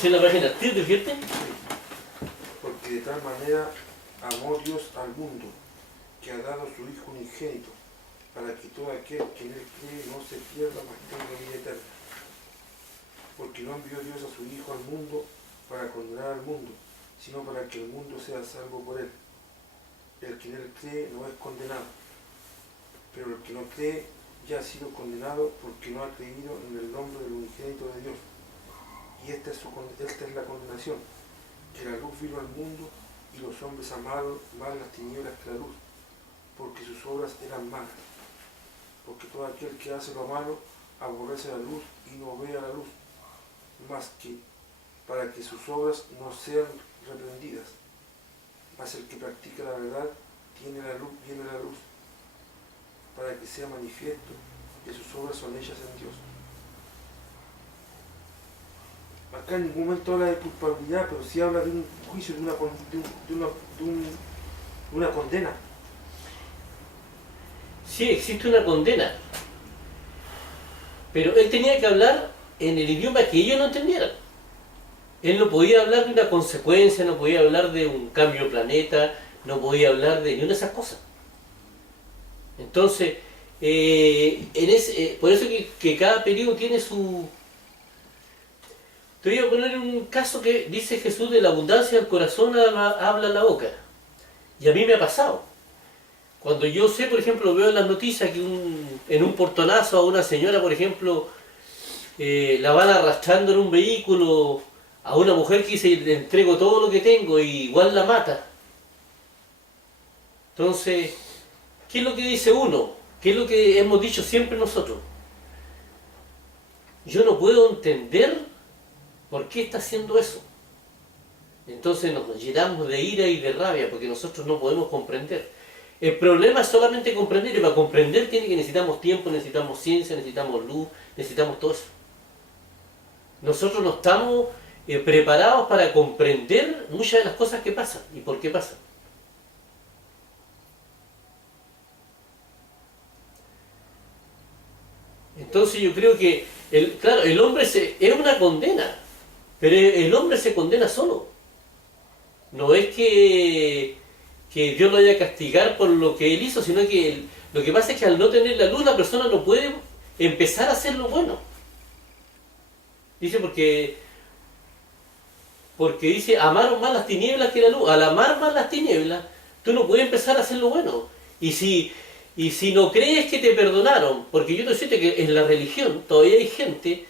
Estoy en la página 3, ¿te fijaste? Porque de tal manera amó Dios al mundo, que ha dado a su Hijo unigénito, para que todo aquel que en él cree no se pierda, mas tenga vida eterna. Porque no envió Dios a su Hijo al mundo para condenar al mundo, sino para que el mundo sea salvo por él. El que en él cree no es condenado, pero el que no cree ya ha sido condenado porque no ha creído en el nombre del unigénito de Dios. Y esta es la condenación, que la luz vino al mundo y los hombres amaron más las tinieblas que la luz, porque sus obras eran malas. Porque todo aquel que hace lo malo aborrece la luz y no ve a la luz, más que para que sus obras no sean reprendidas. Mas el que practica la verdad viene la luz, para que sea manifiesto que sus obras son hechas en Dios. Acá en ningún momento habla de culpabilidad, pero sí habla de un juicio, de una condena. Sí, existe una condena. Pero él tenía que hablar en el idioma que ellos no entendieran. Él no podía hablar de una consecuencia, no podía hablar de un cambio de planeta, no podía hablar de ni una de esas cosas. Entonces, por eso que cada periodo tiene su... Te voy a poner un caso que dice Jesús: de la abundancia del corazón habla la boca. Y a mí me ha pasado. Cuando yo sé, por ejemplo, veo en las noticias que en un portonazo a una señora, por ejemplo, la van arrastrando en un vehículo, a una mujer que dice: le entrego todo lo que tengo, y igual la mata. Entonces, ¿qué es lo que dice uno? ¿Qué es lo que hemos dicho siempre nosotros? Yo no puedo entender por qué está haciendo eso. Entonces nos llenamos de ira y de rabia porque nosotros no podemos comprender. El problema es solamente comprender, y para comprender necesitamos tiempo, necesitamos ciencia, necesitamos luz, necesitamos todo eso. Nosotros no estamos preparados para comprender muchas de las cosas que pasan y por qué pasan. Entonces yo creo que, claro, el hombre es una condena, pero el hombre se condena solo. No es que Dios lo vaya a castigar por lo que él hizo, sino que lo que pasa es que al no tener la luz, la persona no puede empezar a hacer lo bueno. Dice porque dice: amaron más las tinieblas que la luz. Al amar más las tinieblas, tú no puedes empezar a hacer lo bueno. Y si no crees que te perdonaron, porque yo te siento que en la religión todavía hay gente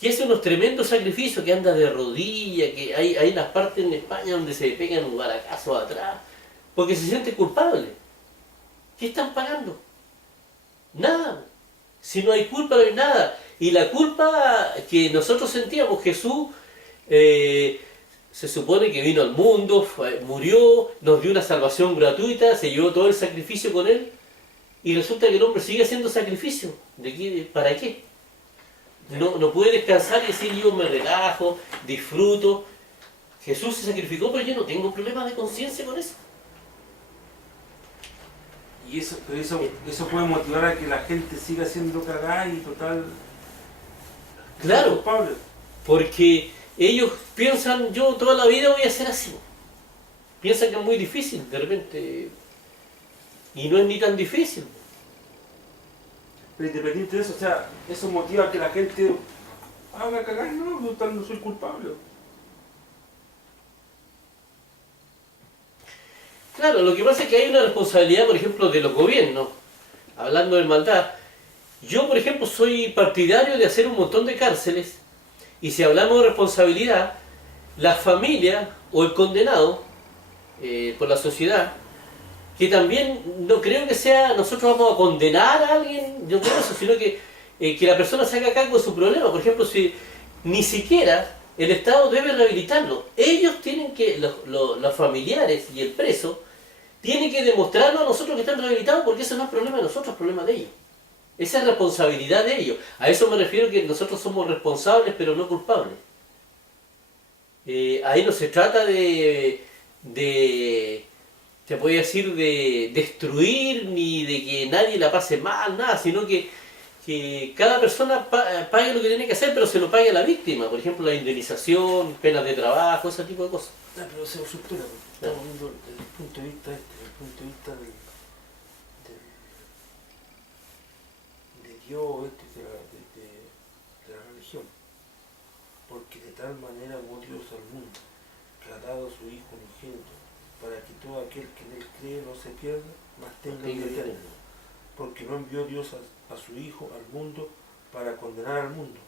que hace unos tremendos sacrificios, que anda de rodillas, que hay unas partes en España donde se pegan un baracazo atrás, porque se siente culpable. ¿Qué están pagando? Nada. Si no hay culpa, no hay nada. Y la culpa que nosotros sentíamos, Jesús se supone que vino al mundo, murió, nos dio una salvación gratuita, se llevó todo el sacrificio con él, y resulta que el hombre sigue haciendo sacrificio. ¿Para qué? No puede descansar y decir: yo me relajo, disfruto. Jesús se sacrificó, pero yo no tengo problemas de conciencia con eso. Y eso puede motivar a que la gente siga siendo cagada y total... Claro, culpable. porque ellos piensan: yo toda la vida voy a ser así. Piensan que es muy difícil, de repente, y no es ni tan difícil. Pero independiente de eso, o sea, eso motiva a que la gente haga cagar, no, total, no soy culpable. Claro, lo que pasa es que hay una responsabilidad, por ejemplo, de los gobiernos, hablando de maldad. Yo, por ejemplo, soy partidario de hacer un montón de cárceles, y si hablamos de responsabilidad, la familia o el condenado por la sociedad, que también no creo que sea nosotros vamos a condenar a alguien, yo creo eso, sino que la persona se haga cargo de su problema. Por ejemplo, si ni siquiera el Estado debe rehabilitarlo, ellos tienen que, los familiares y el preso, tienen que demostrarnos a nosotros que están rehabilitados, porque ese no es problema de nosotros, es problema de ellos. Esa es responsabilidad de ellos. A eso me refiero, que nosotros somos responsables, pero no culpables. Ahí no se trata te podría decir, de destruir, ni de que nadie la pase mal, nada, sino que que cada persona pague lo que tiene que hacer, pero se lo pague a la víctima. Por ejemplo, la indemnización, penas de trabajo, ese tipo de cosas. Ah, pero se estructura, porque estamos viendo desde el punto de vista desde el punto de vista de Dios, de la religión. Porque de tal manera amó Dios al mundo, que ha dado a su Hijo unigénito, para que todo aquel que en él cree no se pierda, mas tenga vida eterna. Porque no envió Dios a su Hijo al mundo para condenar al mundo,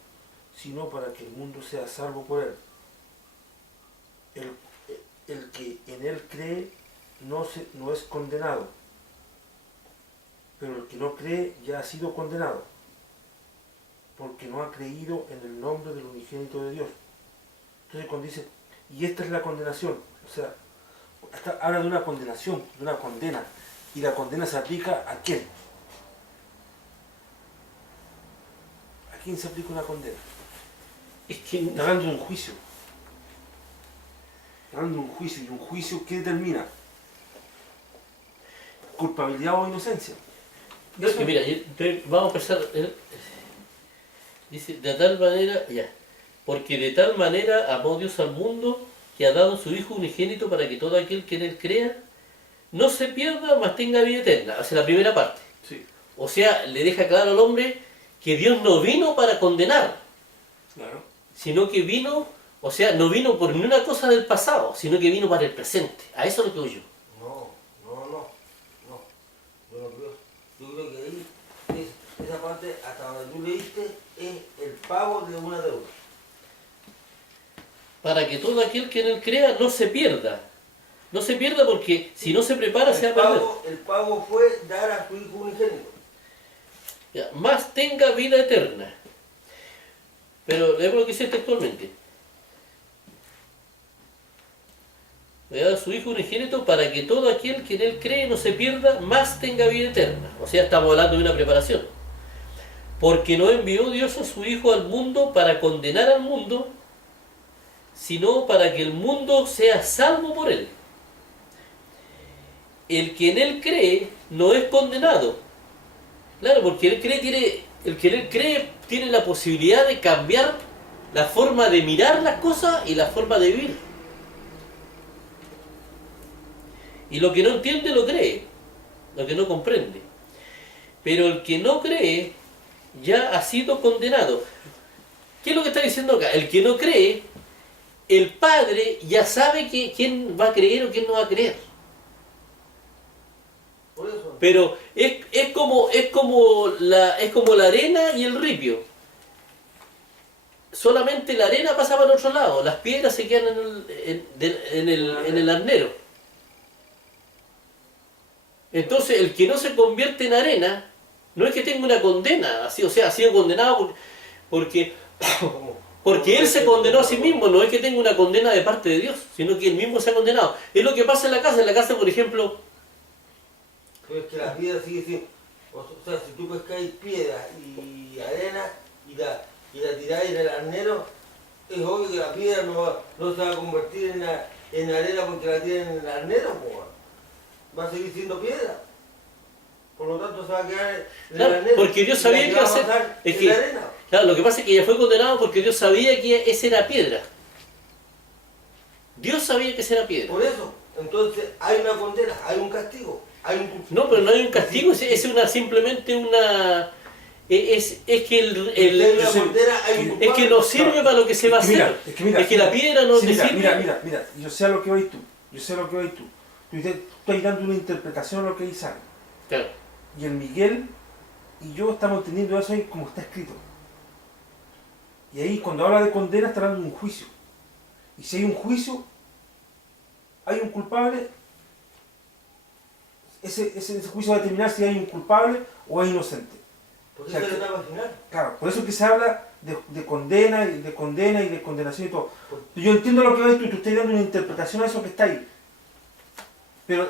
sino para que el mundo sea salvo por él. El que en él cree no es condenado, pero el que no cree ya ha sido condenado, porque no ha creído en el nombre del unigénito de Dios. Entonces cuando dice, y esta es la condenación, o sea, habla de una condenación, de una condena, y la condena se aplica ¿a quién? ¿A quién se aplica una condena? Es que Está hablando de un juicio. Está hablando de un juicio, y un juicio ¿qué determina? ¿Culpabilidad o inocencia? no, es que mira, vamos a empezar. Dice, de tal manera, ya, porque de tal manera amó Dios al mundo que ha dado su Hijo unigénito para que todo aquel que en él crea no se pierda, mas tenga vida eterna. Hace la primera parte. Sí, O sea, le deja claro al hombre que Dios no vino para condenar, claro. sino que vino, o sea, no vino por ni una cosa del pasado, sino que vino para el presente. A eso es lo que oyo. No. Yo no creo. Yo creo que ahí, esa parte, hasta donde tú leíste, es el pago de una deuda. Para que todo aquel que en él crea no se pierda. No se pierda porque si no se prepara se va a perder. El pago fue dar a su Hijo unigénito. Ya, más tenga vida eterna. Pero leemos lo que dice textualmente. Le da a su Hijo unigénito para que todo aquel que en él cree no se pierda, más tenga vida eterna. O sea, estamos hablando de una preparación. Porque no envió Dios a su Hijo al mundo para condenar al mundo, sino para que el mundo sea salvo por él. El que en él cree no es condenado. Claro, porque el que en él cree tiene la posibilidad de cambiar la forma de mirar las cosas y la forma de vivir. Y lo que no entiende lo cree, lo que no comprende. Pero el que no cree ya ha sido condenado. ¿Qué es lo que está diciendo acá? El que no cree, el Padre ya sabe quién va a creer o quién no va a creer. Por eso. Pero es como la arena y el ripio. Solamente la arena pasa para el otro lado, las piedras se quedan en el arnero. Entonces el que no se convierte en arena no es que tenga una condena, así, o sea, ha sido condenado porque él se condenó a sí mismo, no es que tenga una condena de parte de Dios, sino que él mismo se ha condenado. Es lo que pasa en la casa, por ejemplo. Pero es que la piedra sigue siendo. O sea, si tú pescáis piedra y arena y la tiráis en el arnero, es obvio que la piedra no se va a convertir en arena porque la tiran en el arnero, pues. Va a seguir siendo piedra. Por lo tanto se va a quedar en Claro, el arnero. porque Dios sabía que iba a ser. Es que, la arena. claro, lo que pasa es que ella fue condenado porque Dios sabía que esa era piedra. Dios sabía que esa era piedra. Por eso, entonces hay una condena, hay un castigo, hay un... No, pero no hay un castigo, es simplemente una. Es que es que no sirve para lo que se va a hacer. Es que la piedra no te sirve. Mira, yo sé a lo que vais tú. Tú estás dando una interpretación a lo que dice Isaac. Claro. Y el Miguel y yo estamos entendiendo eso ahí como está escrito. Y ahí cuando habla de condena está hablando de un juicio. Y si hay un juicio, hay un culpable, ese juicio va a determinar si hay un culpable o es inocente. ¿Por O qué sea, se le va a imaginar? Claro, por eso es que se habla de condena y de condenación y todo. Yo entiendo lo que ves tú estás dando una interpretación a eso que está ahí. Pero,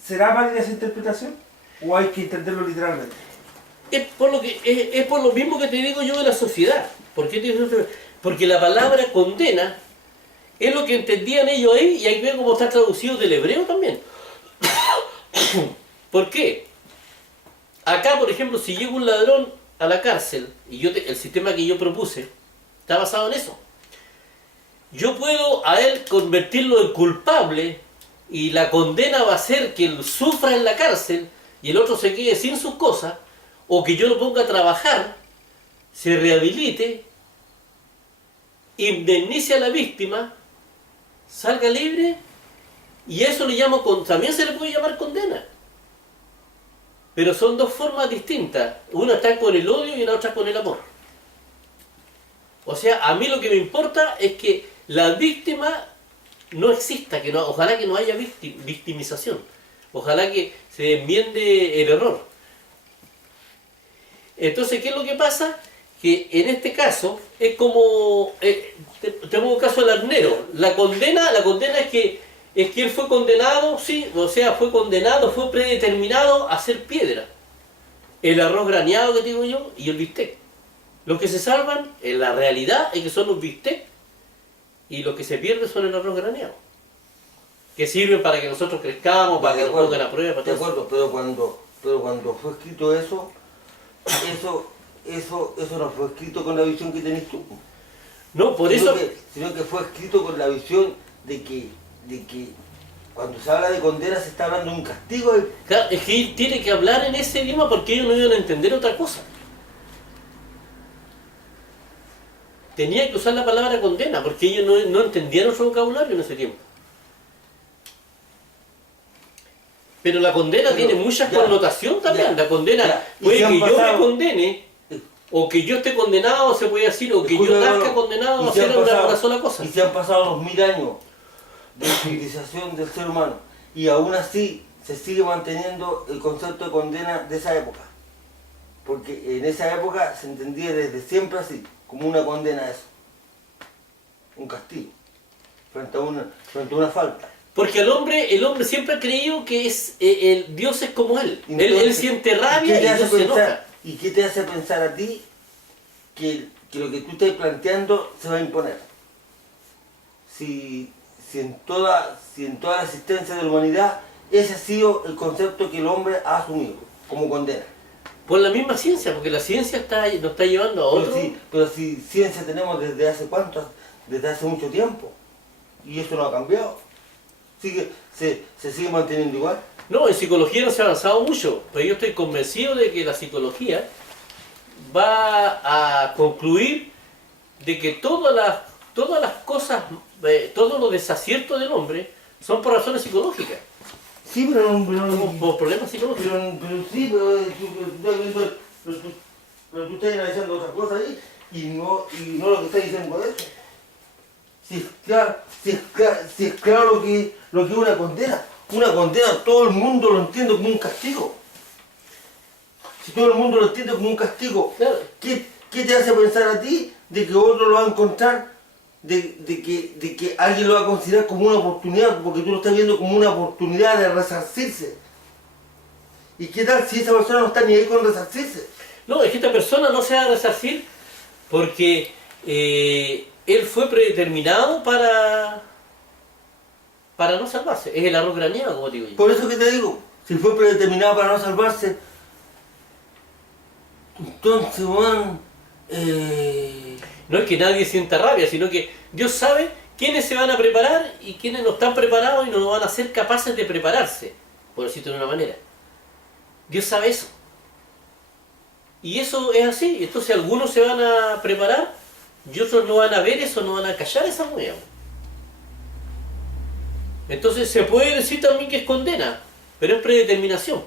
¿será válida esa interpretación? ¿O hay que entenderlo literalmente? Es por lo mismo que te digo yo de la sociedad. ¿Por qué te digo eso? Porque la palabra condena es lo que entendían ellos ahí, y ahí ven cómo está traducido del hebreo también. ¿Por qué? Acá, por ejemplo, si llega un ladrón a la cárcel, y el sistema que yo propuse está basado en eso. Yo puedo a él convertirlo en culpable y la condena va a ser que él sufra en la cárcel y el otro se quede sin sus cosas, o que yo lo ponga a trabajar, se rehabilite, indemnice a la víctima, salga libre, y eso le llamo, también se le puede llamar condena. Pero son dos formas distintas. Una está con el odio y la otra con el amor. O sea, a mí lo que me importa es que la víctima no exista, ojalá que no haya victimización. Ojalá que se enmiende el error. Entonces, ¿qué es lo que pasa? Que en este caso es como... tenemos un caso del arnero. La condena es que él fue condenado, sí, o sea, fue predeterminado a ser piedra. El arroz graneado que digo yo y el bistec. Los que se salvan en la realidad es que son los bistec y los que se pierden son el arroz graneado. Que sirven para que nosotros crezcamos, para que nos pongan a prueba. De acuerdo, pero cuando fue escrito eso no fue escrito con la visión que tenés tú. No, por eso... Sino que fue escrito con la visión de que cuando se habla de condena se está hablando de un castigo. Claro, es que él tiene que hablar en ese idioma porque ellos no iban a entender otra cosa. Tenía que usar la palabra condena porque ellos no entendieron su vocabulario en ese tiempo. Pero la condena tiene muchas connotaciones también. La condena puede que yo me condene, o que yo esté condenado, se puede decir, o que yo nazca condenado a hacer una sola cosa. Y se han pasado los 1000 años de civilización del ser humano y aún así se sigue manteniendo el concepto de condena de esa época. Porque en esa época se entendía desde siempre así, como una condena a eso. Un castigo, frente a una falta. Porque el hombre siempre ha creído que Dios es como él. Entonces, él siente rabia y Dios se enoja. ¿Y qué te hace pensar a ti que lo que tú estás planteando se va a imponer? Si en toda la existencia de la humanidad ese ha sido el concepto que el hombre ha asumido como condena. Por la misma ciencia, porque la ciencia nos está llevando a otro. Pero si ciencia tenemos desde hace cuánto, desde hace mucho tiempo, y eso no ha cambiado. Se sigue manteniendo igual. No, en psicología no se ha avanzado mucho, pero yo estoy convencido de que la psicología va a concluir de que todas las cosas, todos los desaciertos del hombre son por razones psicológicas. Sí, pero por problemas psicológicos. Pero tú estás analizando otras cosas ahí y no lo que estás diciendo de eso. Si es claro lo que es una condena. Una condena todo el mundo lo entiende como un castigo. Si todo el mundo lo entiende como un castigo, Claro. ¿qué te hace pensar a ti de que otro lo va a encontrar, de que alguien lo va a considerar como una oportunidad, porque tú lo estás viendo como una oportunidad de resarcirse? ¿Y qué tal si esa persona no está ni ahí con resarcirse? No, es que esta persona no se va a resarcir porque él fue predeterminado para no salvarse. Es el arroz graneado, como digo yo. Por eso que te digo, si fue predeterminado para no salvarse, entonces, bueno, No es que nadie sienta rabia, sino que Dios sabe quiénes se van a preparar y quiénes no están preparados y no van a ser capaces de prepararse, por decirlo de una manera. Dios sabe eso. Y eso es así. Entonces algunos se van a preparar y otros no van a ver eso, no van a callar esa hueá. Entonces se puede decir también que es condena, pero es predeterminación.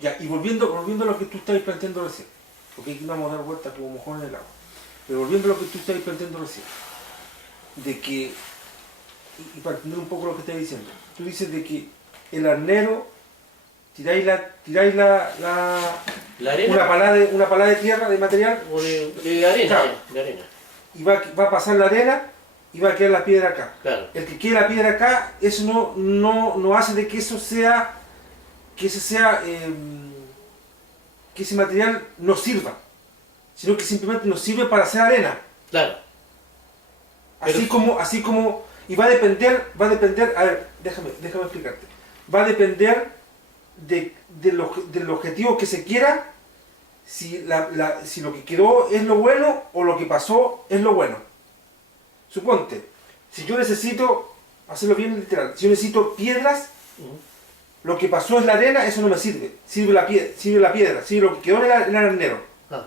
Ya, y volviendo a lo que tú estabas planteando recién, porque aquí vamos a dar vueltas como mojón en el agua, pero volviendo a lo que tú estabas planteando recién, de que, y para entender un poco lo que estás diciendo, tú dices de que el arnero tiráis La arena una palada de tierra, de material, o de arena, Claro. de arena. y va a pasar la arena y va a quedar la piedra acá. Claro. El que quede la piedra acá, eso no hace de que eso sea, que ese material no sirva, sino que simplemente nos sirve para hacer arena. Claro. Así como, y va a depender, a ver, déjame explicarte, va a depender del objetivo que se quiera si lo que quedó es lo bueno o lo que pasó es lo bueno. Suponte, si yo necesito, hacerlo bien literal, si yo necesito piedras, lo que pasó es la arena, eso no me sirve. Sirve la piedra, sirve lo que quedó en el arenero. Ah,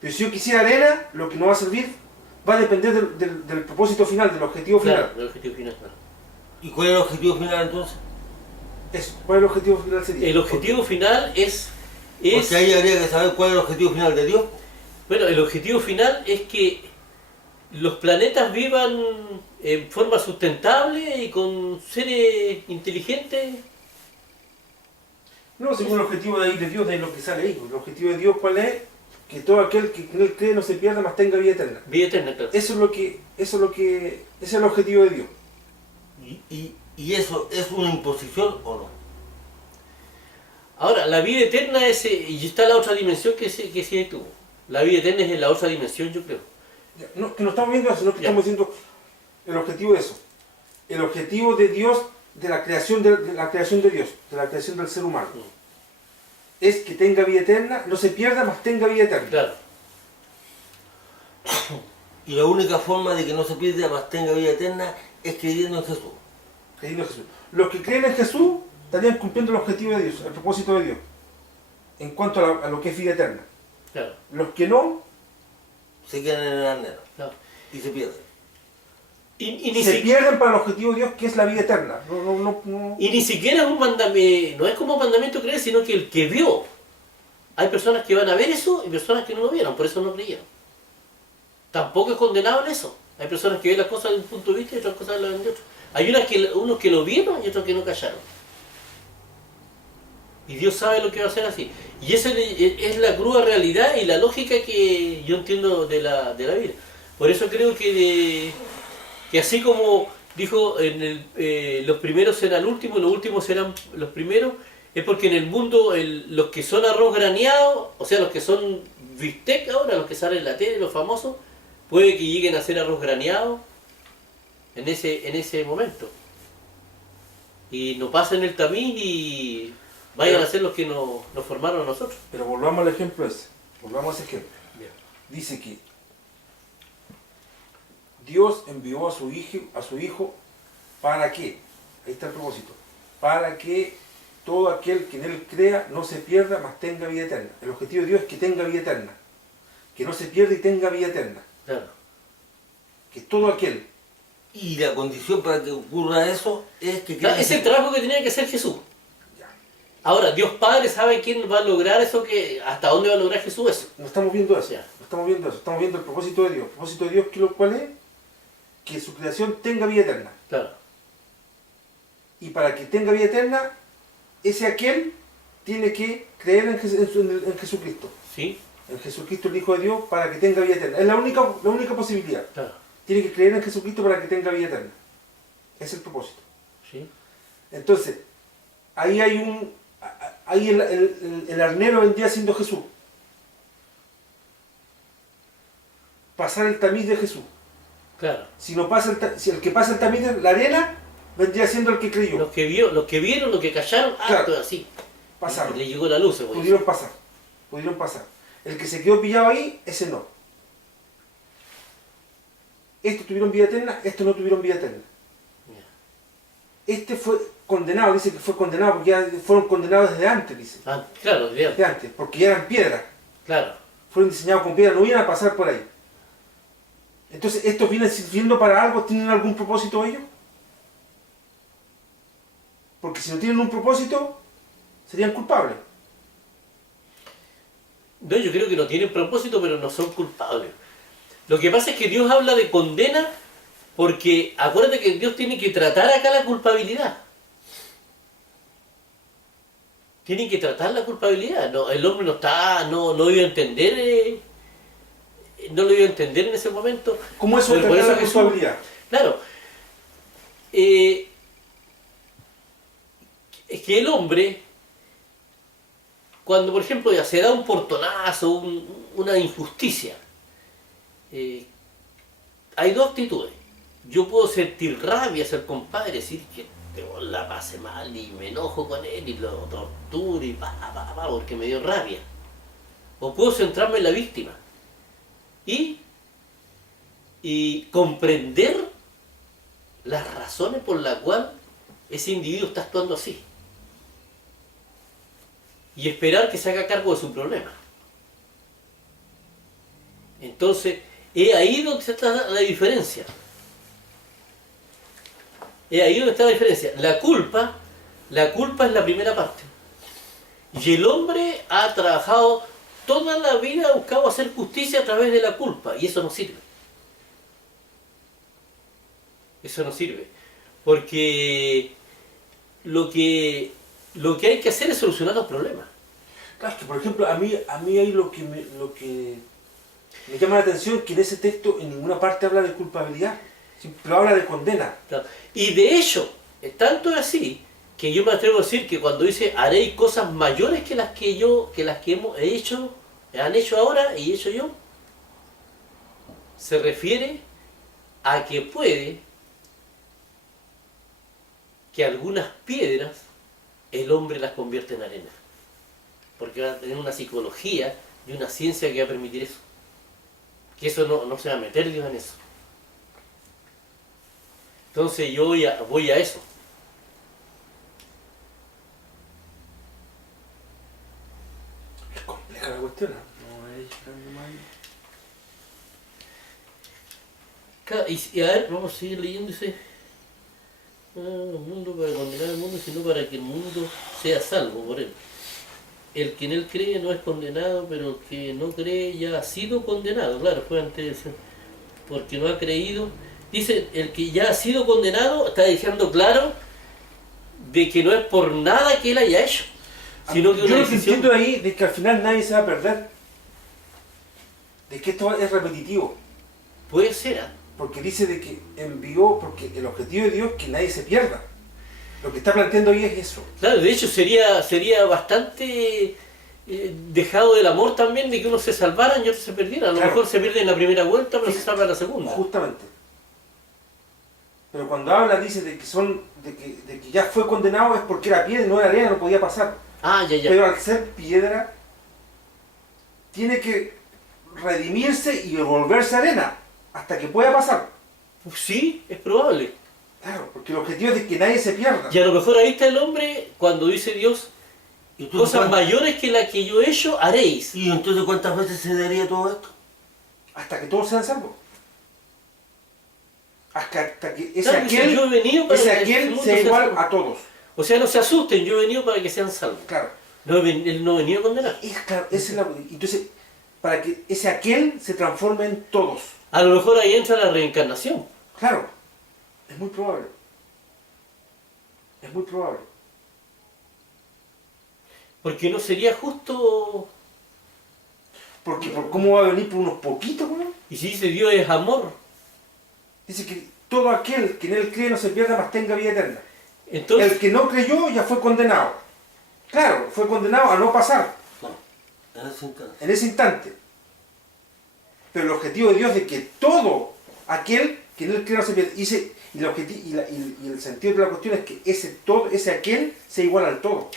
Pero si yo quisiera arena, lo que no va a servir va a depender del propósito final, del objetivo final. claro, el objetivo final. Claro. ¿Y cuál es el objetivo final entonces? Eso, ¿cuál es el objetivo final sería? El objetivo final es Porque ahí habría que saber cuál es el objetivo final de Dios. bueno, el objetivo final es que los planetas vivan en forma sustentable y con seres inteligentes. No, según el objetivo de Dios, de lo que sale ahí. El objetivo de Dios, ¿cuál es? Que todo aquel que en él cree no se pierda, más tenga vida eterna. Vida eterna, claro. Ese es el objetivo de Dios. ¿Y eso es una imposición o no? Ahora, la vida eterna es, y está la otra dimensión que sí tú. La vida eterna es en la otra dimensión, yo creo. No, que no estamos viendo eso, sino que Ya. estamos viendo el objetivo de eso. El objetivo de Dios, de la creación de la creación de Dios, de la creación del ser humano, es que tenga vida eterna, no se pierda, más tenga vida eterna. Claro. Y la única forma de que no se pierda más tenga vida eterna es creyendo en Jesús. Creyendo en Jesús. Los que creen en Jesús estarían cumpliendo el objetivo de Dios, el propósito de Dios, en cuanto a lo que es vida eterna. Claro. Los que no, Se quedan en el arnero Claro. y se pierden. Y ni se siquiera... pierden para el objetivo de Dios, que es la vida eterna. No. Y ni siquiera es un mandamiento, no es como un mandamiento creer, sino que el que vio. Hay personas que van a ver eso y personas que no lo vieron, por eso no creyeron. Tampoco es condenable eso. Hay personas que ven las cosas de un punto de vista y otras cosas las ven de otro. Hay unos que lo vieron y otros que no callaron. Y Dios sabe lo que va a hacer así. Y esa es la cruda realidad y la lógica que yo entiendo de la vida. Por eso creo que así como dijo, los primeros serán últimos, los últimos serán los primeros, es porque en el mundo los que son arroz graneado, o sea, los que son bistec ahora, los que salen en la tele, los famosos, puede que lleguen a ser arroz graneado en ese momento. Y no pasen el tamiz y vayan a ser los que nos formaron a nosotros. Pero volvamos al ejemplo ese. Volvamos a ese ejemplo. Bien. Dice que Dios envió a su hijo ¿para qué? Ahí está el propósito. Para que todo aquel que en él crea no se pierda, mas tenga vida eterna. El objetivo de Dios es que tenga vida eterna. Que no se pierda y tenga vida eterna. Claro. Que todo aquel. Y la condición para que ocurra eso es que... Claro, es el trabajo que tenía que hacer Jesús. Ya. Ahora, Dios Padre sabe quién va a lograr eso, hasta dónde va a lograr Jesús eso. No estamos viendo eso. Ya. No estamos viendo eso. Estamos viendo el propósito de Dios. El propósito de Dios, ¿cuál es? Que su creación tenga vida eterna. Claro. Y para que tenga vida eterna, ese aquel tiene que creer en Jesucristo. ¿Sí? En Jesucristo, el Hijo de Dios, para que tenga vida eterna. Es la única posibilidad. Claro. Tiene que creer en Jesucristo para que tenga vida eterna. Es el propósito. ¿Sí? Entonces, ahí hay ahí el arnero vendría siendo Jesús. Pasar el tamiz de Jesús. Claro. Si el que pasa el tamiz de la arena, vendría siendo el que creyó. Los que vieron, los que callaron, Claro. todo así. Pasaron. Y le llegó la luz, pues. Pudieron pasar. El que se quedó pillado ahí, ese no. Estos tuvieron vida eterna, estos no tuvieron vida eterna. Este fue condenado, dice que fue condenado porque ya fueron condenados desde antes, dice. Ah, claro, bien. Desde antes, porque ya eran piedras. Claro. Fueron diseñados con piedra, no iban a pasar por ahí. Entonces, ¿estos vienen sirviendo para algo? ¿Tienen algún propósito ellos? Porque si no tienen un propósito, serían culpables. No, yo creo que no tienen propósito, pero no son culpables. Lo que pasa es que Dios habla de condena porque acuérdate que Dios tiene que tratar acá la culpabilidad. Tiene que tratar la culpabilidad. No, el hombre no iba a entender, no lo iba a entender en ese momento. ¿Cómo eso Pero por tratar la Jesús- culpabilidad? Claro. Es que el hombre, cuando por ejemplo ya se da un portonazo, una injusticia, hay dos actitudes. Yo puedo sentir rabia hacia el compadre, decir que la pase mal y me enojo con él y lo torturo y porque me dio rabia. o puedo centrarme en la víctima y comprender las razones por las cuales ese individuo está actuando así y esperar que se haga cargo de su problema. Entonces, es ahí donde está la diferencia. Es ahí donde está la diferencia. La culpa es la primera parte. Y el hombre ha trabajado toda la vida, ha buscado hacer justicia a través de la culpa, y eso no sirve. Eso no sirve. Porque lo que hay que hacer es solucionar los problemas. Claro, es que por ejemplo, a mí hay lo que me llama la atención, que en ese texto en ninguna parte habla de culpabilidad, siempre habla de condena. Claro. Y de hecho, tanto es así, que yo me atrevo a decir que cuando dice haréis cosas mayores que las que hemos hecho, han hecho ahora y he hecho yo, se refiere a que puede que algunas piedras el hombre las convierte en arena. Porque va a tener una psicología y una ciencia que va a permitir eso. Que eso no se va a meter Dios en eso. Entonces yo voy a eso. Es compleja la cuestión, no es tan mal. Y a ver, vamos a seguir leyendo, dice... No el mundo para condenar al mundo, sino para que el mundo sea salvo por él. El que en él cree no es condenado, pero el que no cree ya ha sido condenado. Claro, fue antes, porque no ha creído. Dice, el que ya ha sido condenado está dejando claro de que no es por nada que él haya hecho, sino que yo una lo que decisión. entiendo ahí de que al final nadie se va a perder, de que esto es repetitivo, Puede ser, ¿ah? porque dice de que envió, porque el objetivo de Dios es que nadie se pierda. Lo que está planteando ahí es eso. Claro, de hecho sería bastante dejado del amor también de que unos se salvaran y otros se perdieran. A lo Claro. mejor se pierde en la primera vuelta, pero Sí. se salva en la segunda. Justamente. Pero cuando habla dice de que ya fue condenado es porque era piedra y no era arena, no podía pasar. Ah, ya. Pero al ser piedra, tiene que redimirse y volverse arena hasta que pueda pasar. Sí, es probable. Claro, porque el objetivo es de que nadie se pierda. Y a lo mejor ahí está el hombre cuando dice Dios, ¿Y tú cosas cuántas- mayores que las que yo he hecho haréis. ¿Y entonces cuántas veces se daría todo esto? Hasta que todos sean salvos. Hasta que ese Claro, si yo he aquel, venido para ese que el aquel mundo sea sea igual salvo. a todos. O sea, no se asusten, yo he venido para que sean salvos. Claro. Él no ha venido a condenar. Claro, esa es la, entonces, para que ese aquel se transforme en todos. A lo mejor ahí entra la reencarnación. Claro, es muy probable. Es muy probable. Porque no sería justo. Porque por cómo va a venir por unos poquitos, weón. Y si dice Dios es amor, Dice que todo aquel que en él cree no se pierda, mas tenga vida eterna. entonces. El que no creyó ya fue condenado. Claro, fue condenado a no pasar No, en ese instante. en ese instante. Pero el objetivo de Dios es que todo aquel que en él cree no se pierda. Y el sentido de la cuestión es que ese aquel sea igual al todo.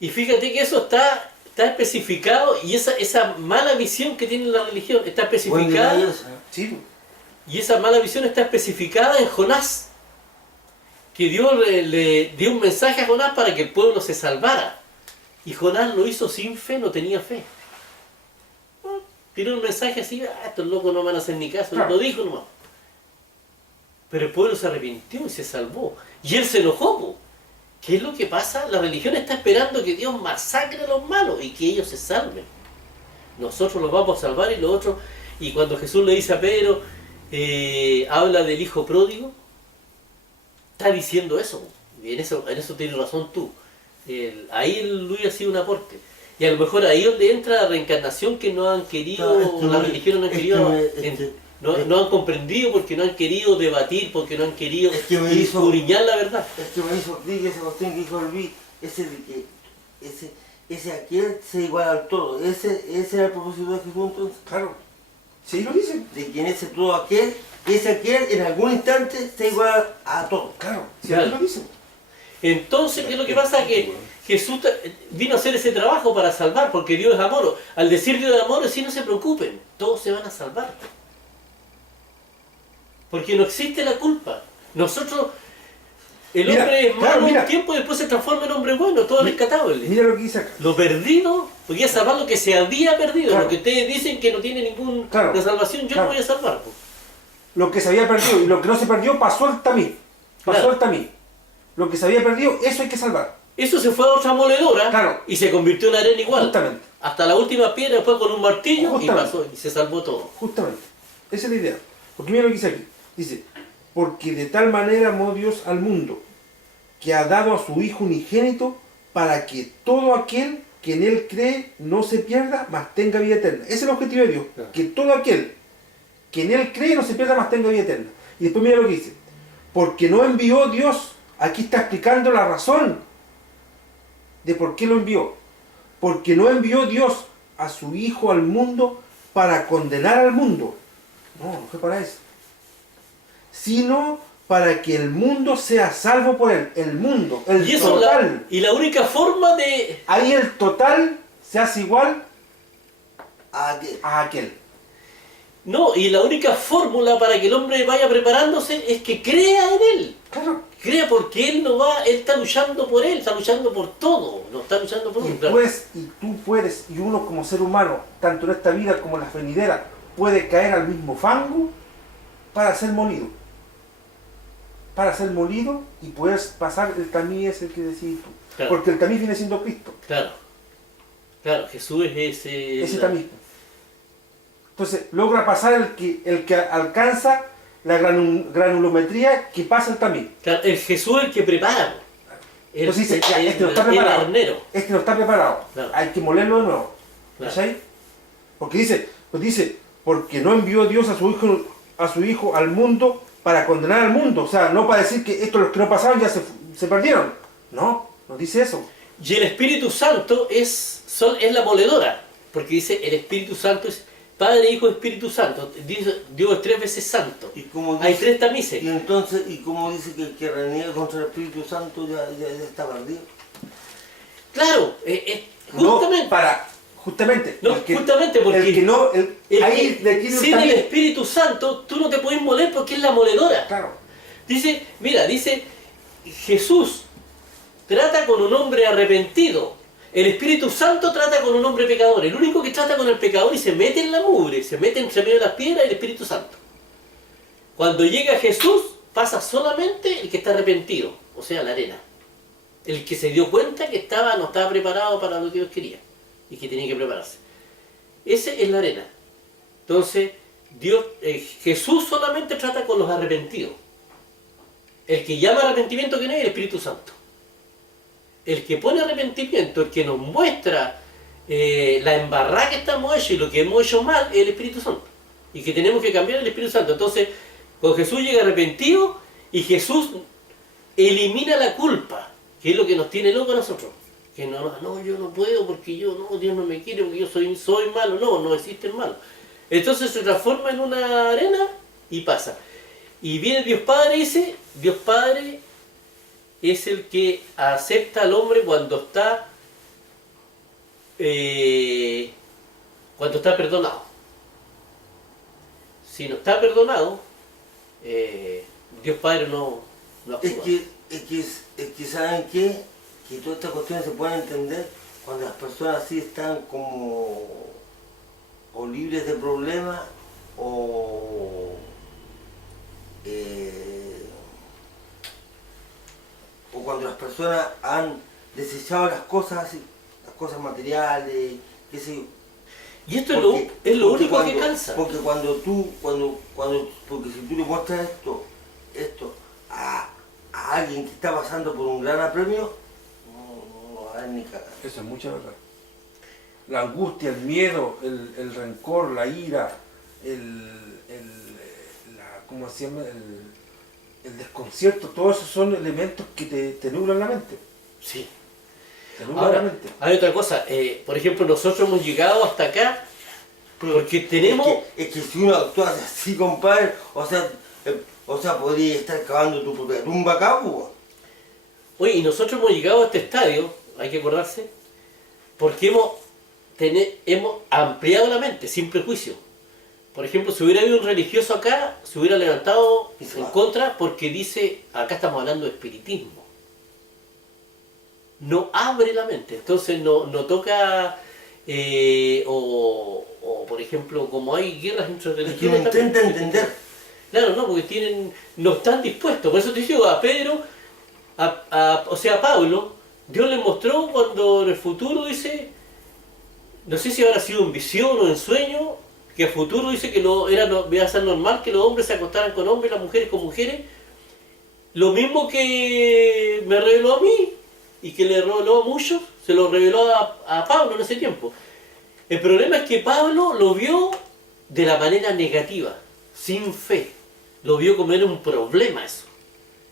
Y fíjate que eso está especificado, y esa mala visión que tiene la religión está Buen especificada. detalle ese, ¿eh? Sí, Y esa mala visión está especificada en Jonás. Que Dios le dio un mensaje a Jonás para que el pueblo se salvara. Y Jonás lo hizo sin fe, no tenía fe. Tiró un mensaje así, estos locos no van a hacer ni caso, Claro. lo dijo nomás. Pero el pueblo se arrepintió y se salvó. Y él se enojó. Po. ¿Qué es lo que pasa? La religión está esperando que Dios masacre a los malos y que ellos se salven. Nosotros los vamos a salvar y los otros. Y cuando Jesús le dice a Pedro, habla del hijo pródigo, está diciendo eso. Y en eso tienes razón tú. Ahí el Luis ha sido un aporte. Y a lo mejor ahí es donde entra la reencarnación que no han querido, No, la religión no han querido, no este- han comprendido porque no han querido debatir, porque no han querido Es que me hizo- escudriñar la verdad. Es que me hizo clic esa cuestión que dijo el Luis, ese de que ese aquel sea igual al todo. Ese era el propósito de Jesús entonces. claro. Sí, lo dicen. De que en ese todo aquel, ese aquel en algún instante sea igual a todo. Claro, sí, Claro. lo dicen. Entonces, ¿qué es lo que pasa? Que Jesús vino a hacer ese trabajo para salvar, porque Dios es amor. Al decir Dios es amor, sí, no se preocupen, todos se van a salvar. Porque no existe la culpa. Nosotros, el Mira, hombre es claro, malo mira. un tiempo y después se transforma en hombre bueno, todo rescatable. Mira lo que dice acá. Lo perdido, voy a salvar lo que se había perdido. Claro. Lo que ustedes dicen que no tiene ninguna Claro. salvación, yo Claro. lo voy a salvar. Po. Lo que se había perdido y lo que no se perdió pasó al tamiz. Pasó Claro. al tamiz. Lo que se había perdido, eso hay que salvar. Eso se fue a otra moledora Claro. y se convirtió en arena igual. Justamente. Hasta la última piedra, después con un martillo y Justamente. pasó y se salvó todo. Justamente. Esa es la idea. Porque mira lo que dice aquí. Dice, porque de tal manera amó Dios al mundo, que ha dado a su Hijo unigénito, para que todo aquel que en Él cree no se pierda, mas tenga vida eterna. Ese es el objetivo de Dios. Claro. Que todo aquel que en Él cree no se pierda, mas tenga vida eterna. Y después mira lo que dice. Porque no envió Dios, aquí está explicando la razón de por qué lo envió. Porque no envió Dios a su Hijo al mundo para condenar al mundo. No, no fue para eso. Sino para que el mundo sea salvo por él. El mundo, el Y eso total. y la única forma de... Ahí el total se hace igual ¿A qué? a aquel. No, y la única fórmula para que el hombre vaya preparándose es que crea en él. Claro. Crea porque él no va, él está luchando por él, está luchando por todo, no está luchando por Y, uno. Claro. tú puedes, y uno como ser humano, tanto en esta vida como en las venideras, puede caer al mismo fango para ser molido. Para ser molido y poder pasar el tamiz es el que decís tú. Claro. Porque el tamiz viene siendo Cristo. Claro, claro, Jesús es Ese la- tamiz. Entonces logra pasar el que alcanza la granulometría que pasa el tamiz. Claro, el Jesús es el que prepara. El, Entonces dice, ya, este no está el preparado. hornero. Este no está preparado. Claro. Hay que molerlo de nuevo. Claro. ¿Cachai? Porque dice, porque no envió Dios a su hijo al mundo para condenar al mundo. O sea, no para decir que estos los que no pasaron ya se perdieron. No dice eso. Y el Espíritu Santo es la moledora, porque dice el Espíritu Santo es Padre, Hijo, Espíritu Santo. Dios es 3 veces santo. Y como Hay dice, 3 tamices. y entonces, y como dice que el que reniega contra el Espíritu Santo ya está perdido. Claro, justamente. Justamente. No, justamente porque el que no, el ahí que le tiene sin el también. Espíritu Santo tú no te puedes moler porque es la moledora. Claro. Dice, mira, dice Jesús trata con un hombre arrepentido. El Espíritu Santo trata con un hombre pecador. El único que trata con el pecador y se mete en la mugre, se mete entre medio de las piedras, es el Espíritu Santo. Cuando llega Jesús, pasa solamente el que está arrepentido, o sea, la arena. El que se dio cuenta que no estaba preparado para lo que Dios quería y que tenía que prepararse. Ese es la arena. Entonces, Jesús solamente trata con los arrepentidos. El que llama arrepentimiento, ¿quién es? El Espíritu Santo. El que pone arrepentimiento, el que nos muestra la embarrada que estamos hechos y lo que hemos hecho mal, es el Espíritu Santo. Y que tenemos que cambiar el Espíritu Santo. Entonces, cuando Jesús llega arrepentido y Jesús elimina la culpa, que es lo que nos tiene locos a nosotros. Que no, yo no puedo porque Dios no me quiere, porque yo soy malo. No existe el malo. Entonces se transforma en una arena y pasa. Y viene Dios Padre y dice, Dios Padre es el que acepta al hombre cuando está perdonado. Si no está perdonado, Dios Padre no actúa. Es que ¿saben qué? Que todas estas cuestiones se pueden entender cuando las personas así están como o libres de problemas o cuando las personas han desechado las cosas así, las cosas materiales, qué sé yo. Y esto es lo único que cansa. Porque porque si tú le muestras esto a alguien que está pasando por un gran apremio, no va a dar ni cagar. Eso es mucha verdad. La angustia, el miedo, el rencor, la ira, ¿cómo se llama? El desconcierto, todos esos son elementos que te nublan la mente. Sí. Te nublan Ahora, la mente. hay otra cosa. Por ejemplo, nosotros hemos llegado hasta acá porque tenemos... Es que si uno actúa así, compadre, o sea, podría estar cavando tu propia tumba acá, pues. Oye, y nosotros hemos llegado a este estadio, hay que acordarse, porque hemos ampliado la mente sin prejuicio. Por ejemplo, si hubiera habido un religioso acá, se hubiera levantado en contra porque dice, acá estamos hablando de espiritismo. No abre la mente, entonces no toca, o por ejemplo, como hay guerras entre Es que religiones... no intenta entender. Claro, no, porque no están dispuestos. Por eso te digo, a Pedro, o sea, a Pablo, Dios le mostró cuando en el futuro dice, no sé si habrá sido en visión o en sueño, que a futuro dice que iba a ser normal que los hombres se acostaran con hombres y las mujeres con mujeres. Lo mismo que me reveló a mí y que le reveló a muchos, se lo reveló a Pablo en ese tiempo. El problema es que Pablo lo vio de la manera negativa, sin fe. Lo vio como era un problema eso.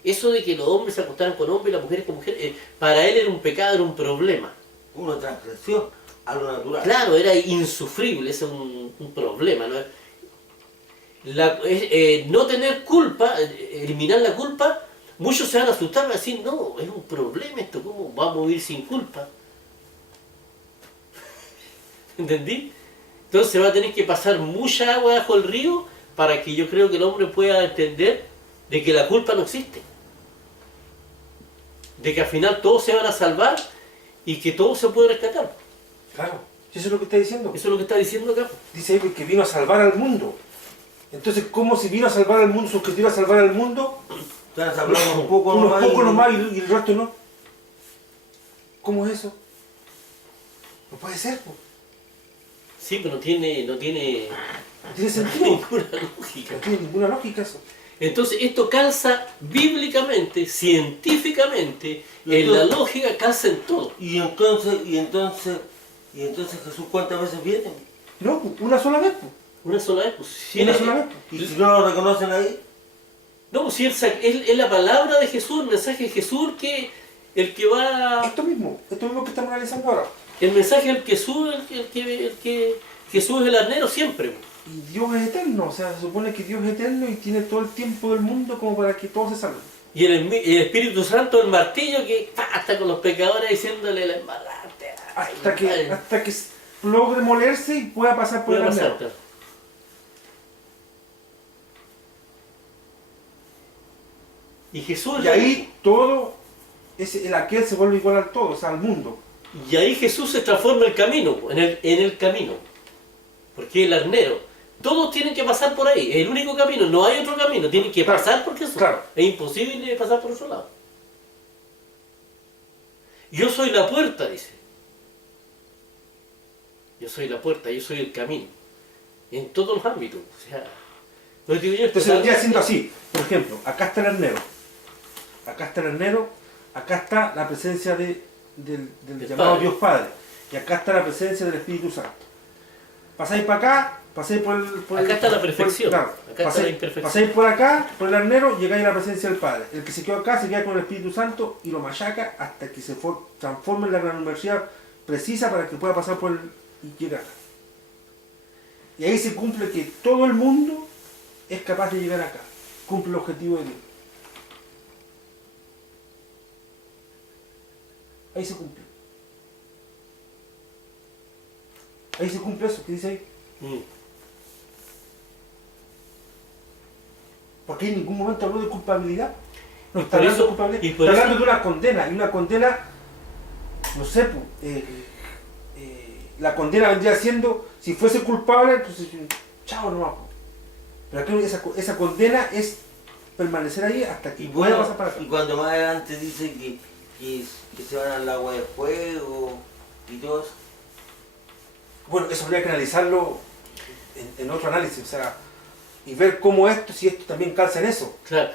Eso de que los hombres se acostaran con hombres y las mujeres con mujeres, para él era un pecado, era un problema. Una transgresión a lo natural. Claro, era insufrible, ese es un problema, ¿no? No tener culpa, eliminar la culpa, muchos se van a asustar y van a decir, no, es un problema esto, ¿cómo vamos a vivir sin culpa? ¿Entendí? Entonces va a tener que pasar mucha agua bajo el río para que yo creo que el hombre pueda entender de que la culpa no existe. De que al final todos se van a salvar y que todo se puede rescatar. Claro, ¿eso es lo que está diciendo? Eso es lo que está diciendo acá. Dice ahí que vino a salvar al mundo. Entonces, ¿cómo si vino a salvar al mundo, su objetivo era salvar al mundo? Ustedes hablamos un poco Unos nomás pocos y- nomás y el resto no. ¿Cómo es eso? No puede ser, po. Sí, pero no tiene No tiene sentido. ninguna lógica. No tiene ninguna lógica eso. Entonces esto calza bíblicamente, científicamente, Y en la entonces- lógica calza en todo. Y entonces Jesús ¿cuántas veces viene? No, po, una sola vez, po. Una sola vez, pues. Si Una él- sola vez, po. Y si no lo reconocen ahí, No, pues si es la palabra de Jesús, el mensaje de Jesús el que va... Esto mismo que estamos analizando ahora. El mensaje del que sube, el que Jesús es el arnero siempre. Y Dios es eterno, o sea, se supone que Dios es eterno y tiene todo el tiempo del mundo como para que todos se salven. Y el Espíritu Santo, el martillo, que está con los pecadores diciéndole la embarrate. Hasta que logre molerse y pueda pasar por el arnero. Y Jesús... Y ahí todo, el aquel se vuelve igual al todo, o sea, al mundo. Y ahí Jesús se transforma en el camino, en el camino. Porque el arnero, todos tienen que pasar por ahí, es el único camino, no hay otro camino, tienen que Claro, pasar por Jesús. claro. Es imposible pasar por otro lado. Yo soy la puerta, dice. Yo soy la puerta, yo soy el camino. En todos los ámbitos. O sea, pues digo yo, Entonces vendría siendo así, por ejemplo, acá está el arnero, acá está la presencia del llamado Padre. Dios Padre, y acá está la presencia del Espíritu Santo. Pasáis para acá, pasáis por el... Acá está la perfección, acá está pasáis, la imperfección. pasáis por acá, por el arnero, llegáis a la presencia del Padre. El que se quedó acá se queda con el Espíritu Santo y lo machaca hasta que se transforme en la gran universidad precisa para que pueda pasar por el... y llegar acá. Y ahí se cumple que todo el mundo es capaz de llegar acá. Cumple el objetivo de Dios. Ahí se cumple. Ahí se cumple eso, ¿qué dice ahí? Mm. Porque en ningún momento habló de culpabilidad. No Y está por hablando eso- de culpabilidad. y por Está eso- hablando de una condena. Y una condena, no sé, la condena vendría siendo, si fuese culpable, pues chao nomás. Pero aquí esa condena es permanecer ahí hasta que y, pueda bueno, pasar para acá. y cuando más adelante dice que se van al agua de fuego y todo eso. Bueno, eso habría que analizarlo en otro análisis, o sea, y ver cómo si esto también calza en eso. Claro.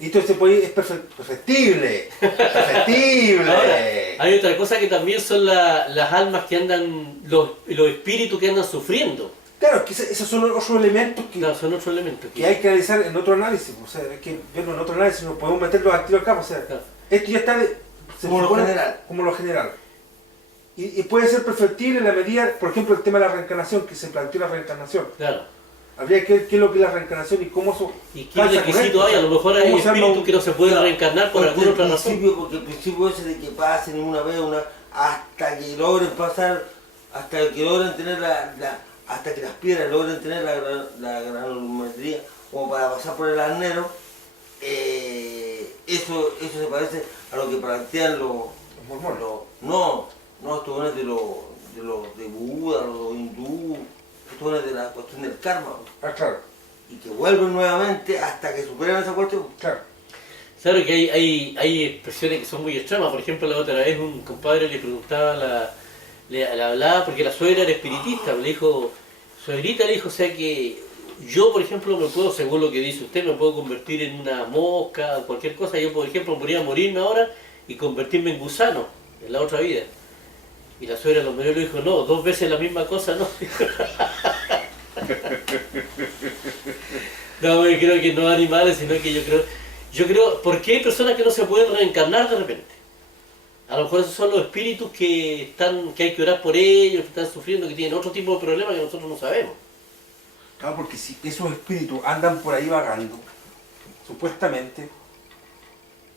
Y esto se puede, es perfectible, perfectible. Ahora, hay otra cosa que también son las almas que andan, los espíritus que andan sufriendo. Claro, que esos son otros elementos Claro, son otros elementos. que hay que analizar en otro análisis, o sea, hay que verlo en otro análisis, no podemos meterlo al tiro al campo, o sea, Claro. esto ya está Como lo supone general. como lo general. Y puede ser perfectible en la medida, por ejemplo, el tema de la reencarnación, que se planteó la reencarnación. Claro. Habría que ver qué es lo que es la reencarnación y cómo eso... ¿Y qué calza con requisito esto. hay? A lo mejor hay ¿Cómo se llama espíritus un- que no se pueden Claro, reencarnar por porque alguna otra el razón. principio- Porque el principio ese de que pasen una vez, hasta que logren pasar, hasta que logren tener hasta que las piedras logren tener la granulometría como para pasar por el arnero, eso se parece a lo que plantean Los mormones. no, estos buenos de Buda, los hindú, estos buenos de la cuestión del karma, Ah, claro, y que vuelven nuevamente hasta que superen esa cuestión. claro. Claro que hay expresiones que son muy extremas. Por ejemplo, la otra vez un compadre le preguntaba, le hablaba, porque la suegra era espiritista, le dijo, suegrita, le dijo, o sea que yo, por ejemplo, me puedo, según lo que dice usted, me puedo convertir en una mosca o cualquier cosa. Yo, por ejemplo, podría morirme ahora y convertirme en gusano en la otra vida. Y la suegra lo miró y le dijo, no, 2 veces la misma cosa, no. No, yo creo que no animales, sino que yo creo, porque hay personas que no se pueden reencarnar de repente. A lo mejor esos son los espíritus que hay que orar por ellos, que están sufriendo, que tienen otro tipo de problemas que nosotros no sabemos. Claro, porque si esos espíritus andan por ahí vagando, supuestamente,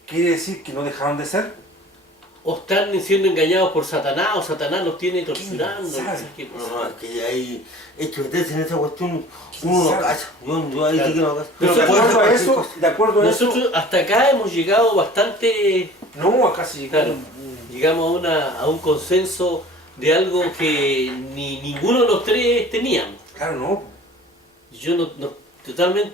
quiere decir que no dejaron de ser. O están siendo engañados por Satanás, o Satanás los tiene torturando. ¿Quién sabe? No sé qué cosa. No, es que hay hecho meterse en esa cuestión, ¿Quién uno no sabe? cacha. Yo ahí sí que no cacho. Pero de Nosotros- acuerdo a eso, Nosotros hasta acá hemos llegado bastante, no, acá se llegó claro, llegamos a un consenso de algo que ninguno de los tres teníamos. Claro, no. Yo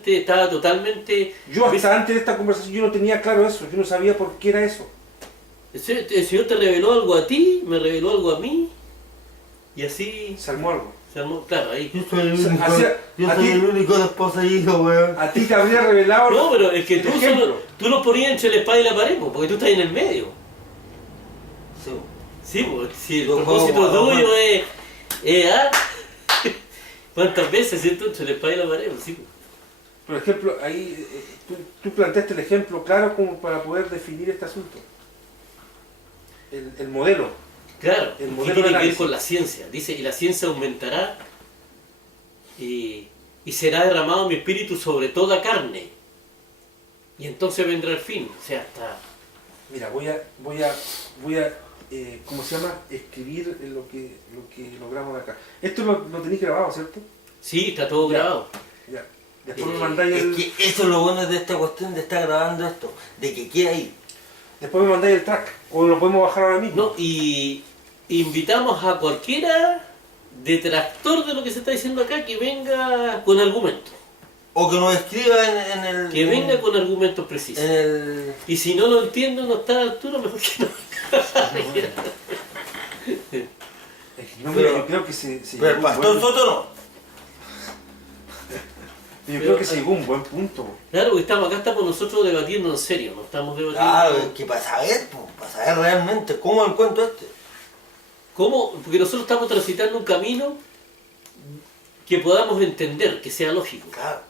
estaba totalmente... Yo hasta antes de esta conversación yo no tenía claro eso, yo no sabía por qué era eso. El Señor te reveló algo a ti, me reveló algo a mí, y así Se armó algo. se armó, claro, ahí. Yo soy el O sea, único, hacía- yo a soy ti- el único de esposa y hijo, weón. A ti te habría revelado... No, pero es que el ejemplo. tú lo ponías entre la espada y la pared, po, porque tú estás en el medio. Sí. Sí, pues, si el Yo propósito juego, tuyo es ¿cuántas veces, cierto? Entre la espada y la pared, pues, sí, pues. Por ejemplo, ahí tú planteaste el ejemplo claro como para poder definir este asunto. El modelo. Claro, El que modelo tiene de que ver análisis. con la ciencia. Dice, y la ciencia aumentará y será derramado mi espíritu sobre toda carne. Y entonces vendrá el fin. O sea, hasta... Mira, voy a ¿cómo se llama? Escribir lo que logramos acá. Esto lo tenéis grabado, ¿cierto? Sí, está todo Ya. grabado. Ya. Después me mandáis Es el, que eso es lo bueno de esta cuestión de estar grabando esto, de que queda ahí. después me mandáis el track. O lo podemos bajar ahora mismo. No, y invitamos a cualquiera detractor de lo que se está diciendo acá que venga con argumentos. O que nos escriba en el... Que venga con argumentos precisos. en el... Y si no lo entiendo, no está a la altura, mejor que no. No, Pero- mira, yo creo que se Pero el llegó a un pastor buen- Soto no. yo creo que se llegó a un buen punto. Claro, porque acá estamos nosotros debatiendo en serio, no estamos debatiendo... Claro, es que para saber, po, para saber realmente cómo el cuento este. ¿Cómo? Porque nosotros estamos transitando un camino que podamos entender, que sea lógico. Claro.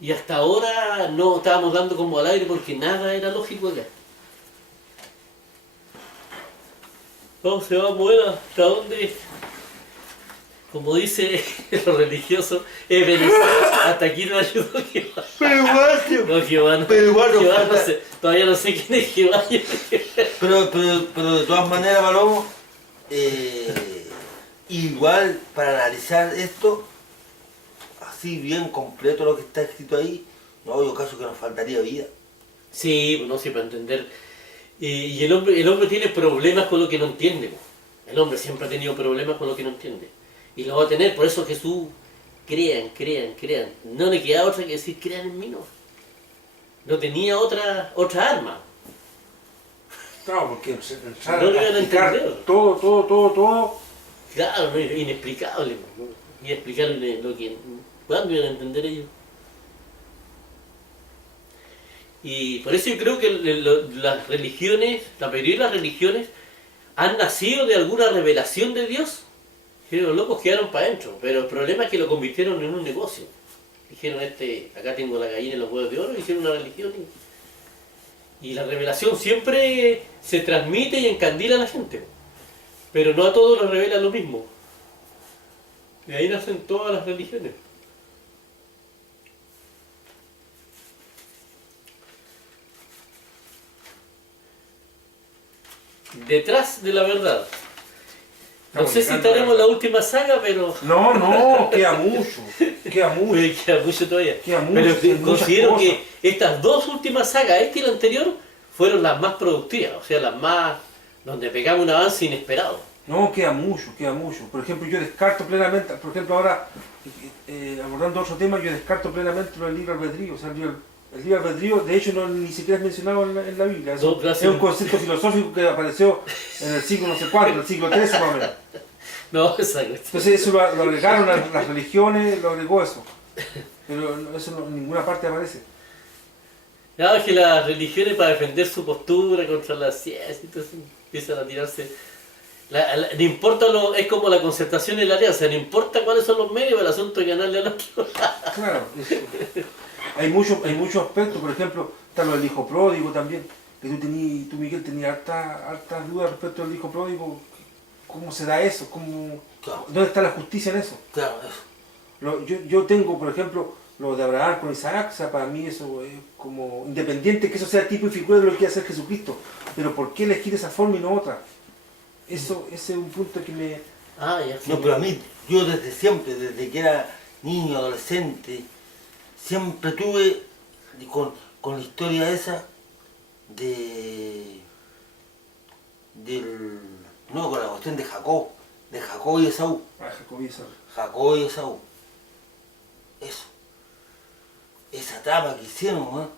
Y hasta ahora no estábamos dando como al aire porque nada era lógico acá. ¿Cómo se va a mover hasta dónde? Como dice los religiosos, hasta aquí no ayudó Jehová. Pero igual, tío. No, Jehová no. Pero igual no Jehová falta- no sé, todavía no sé quién es Jehová. Pero de todas maneras, Palomo, igual para analizar esto, así bien completo lo que está escrito ahí, no, yo caso que nos faltaría vida. Sí, pues no sé, para entender. Y el hombre tiene problemas con lo que no entiende. Po. El hombre siempre ha tenido problemas con lo que no entiende. Y lo va a tener, por eso Jesús, crean. No le queda otra que decir, crean en mí, no. No tenía otra arma. Claro, porque No lo iban a explicar entender. todo. Claro, no, inexplicable. ¿No? Inexplicable lo que... ¿Cuándo iban a entender ellos? Y por eso yo creo que las religiones, la mayoría de las religiones, han nacido de alguna revelación de Dios. Que los locos quedaron para adentro, pero el problema es que lo convirtieron en un negocio. Dijeron, acá tengo la gallina y los huevos de oro, hicieron una religión. Y la revelación siempre se transmite y encandila a la gente. Pero no a todos les revela lo mismo. De ahí nacen todas las religiones. Detrás de la verdad. No Estamos sé si llegando estaremos en a la última saga, pero No, queda mucho. Queda mucho. queda mucho todavía. Queda mucho, Pero hay muchas considero cosas. que estas dos últimas sagas, esta y la anterior, fueron las más productivas, o sea, las más donde pegamos un avance inesperado. No, queda mucho, queda mucho. Por ejemplo, yo descarto plenamente, por ejemplo, ahora, abordando otro tema, yo descarto plenamente lo del libre albedrío. O sea, el libre albedrío, de hecho, no, ni siquiera es mencionado en la Biblia. No, Es gracias. un concepto filosófico que apareció en el siglo no sé cuánto, en el siglo XIII más o menos. No, esa cuestión. Entonces eso lo agregaron las religiones, lo agregó eso. Pero eso en ninguna parte aparece. Claro, es que las religiones para defender su postura contra la ciencia, entonces empiezan a tirarse. No importa es como la concertación y la alianza, no importa cuáles son los medios, el asunto es ganarle al otro. Claro, eso. Hay muchos aspectos, por ejemplo, está lo del hijo pródigo también, que tú Miguel, tenías hartas dudas respecto al hijo pródigo. ¿Cómo se da eso? Claro. ¿Dónde está la justicia en eso? Claro, eso. Yo tengo, por ejemplo, lo de Abraham con Isaac, o sea, para mí eso es como independiente que eso sea tipo y figura de lo que quiere hacer Jesucristo, pero ¿por qué elegir esa forma y no otra? Ese es un punto que me... Ah, ya. No, pero a mí, yo desde siempre, desde que era niño, adolescente, siempre tuve con la historia esa no, con la cuestión de Jacob y Esaú. Jacob y Esaú. Jacob y Esaú. Eso. Esa trama que hicieron, ¿no?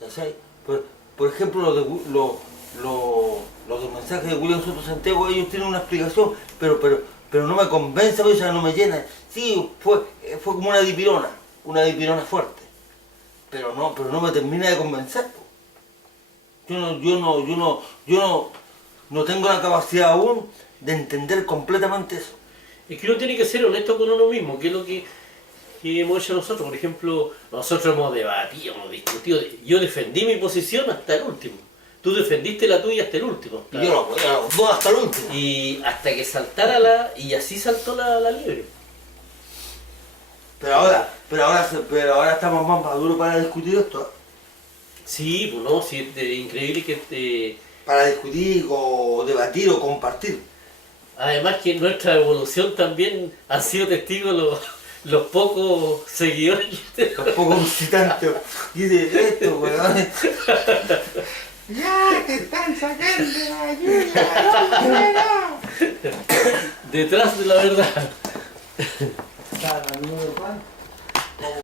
¿Cachai? Por ejemplo, los del mensaje de William Soto Santiago, ellos tienen una explicación, pero no me convence, o sea, no me llena. Sí, fue como una dipirona fuerte, pero no me termina de convencer. Yo no tengo la capacidad aún de entender completamente eso. Es que uno tiene que ser honesto con uno mismo, que es lo que hemos hecho nosotros. Por ejemplo, nosotros hemos debatido, hemos discutido. Yo defendí mi posición hasta el último. Tú defendiste la tuya hasta el último. Y yo lo apoyé a los dos hasta el último. Y hasta que saltara y así saltó la liebre. Pero ahora estamos más maduros para discutir esto, ¿eh? Sí, pues no, sí, es increíble que Para discutir o debatir o compartir. además que en nuestra evolución también han sido testigos los pocos seguidores. Los pocos visitantes. Dice esto, weón. ¡Ya te están sacando la ayuda! Detrás de la verdad. ¿Está la número cuánto?